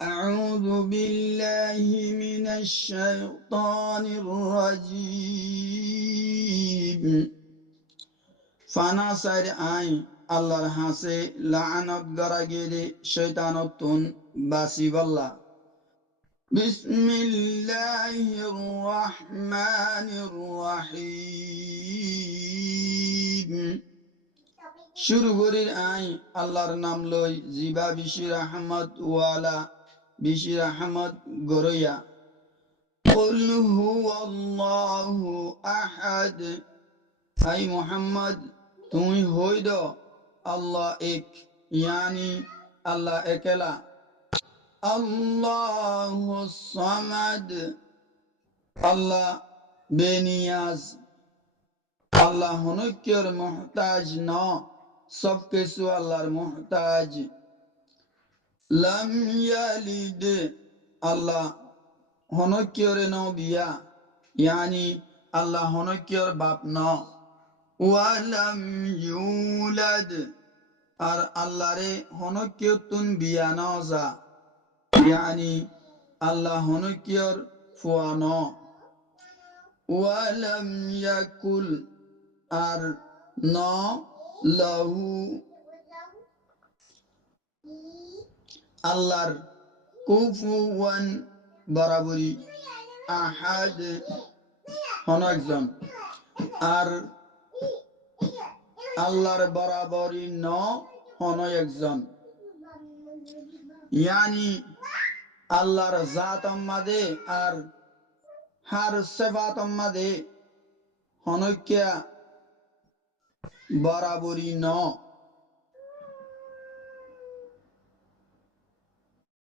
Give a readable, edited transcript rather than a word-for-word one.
أعوذ بالله من الشيطان الرجيم فانا سيد آي الله رحاسي لعنت غرغيري شيطانتون باسي بالله بسم الله الرحمن الرحيم শুরু করি আই আল্লাহর নাম লই জিবা বিশির আহমদ ওয়ালা বিশির আহমদ গরইয়া قل هو الله أحد أي محمد তুমি হইদ আল্লাহ এক ইয়ানি আল্লাহ একেলা আল্লাহু সামাদ আল্লাহ বেনিয়াজ আল্লাহ হনক্যর মুহতাজ ন সব কিছু আল্লাহর মুহতাজ লাম ইয়ালিদ আল্লাহ হনক্যরে ন বিয়া ইয়ানি আল্লাহ হনক্যর বাপ ন ওয়ালাম ইউলাদ আর আল্লাহরে হনক্যতুন বিয়া ন যা ইয়ানি আল্লাহ হনক্যর ফুয়া ন ওয়ালাম ইয়াকুল আর ন লাহু আল্লাহর কুফুয়ান বরাবরি আহাদ হন একজন আর আল্লাহর বরাবরি ন হন একজন ইয়ানি আল্লাহর জাত মাদে আর হার সেফাত মাদে হনক্যা বরাবরি ন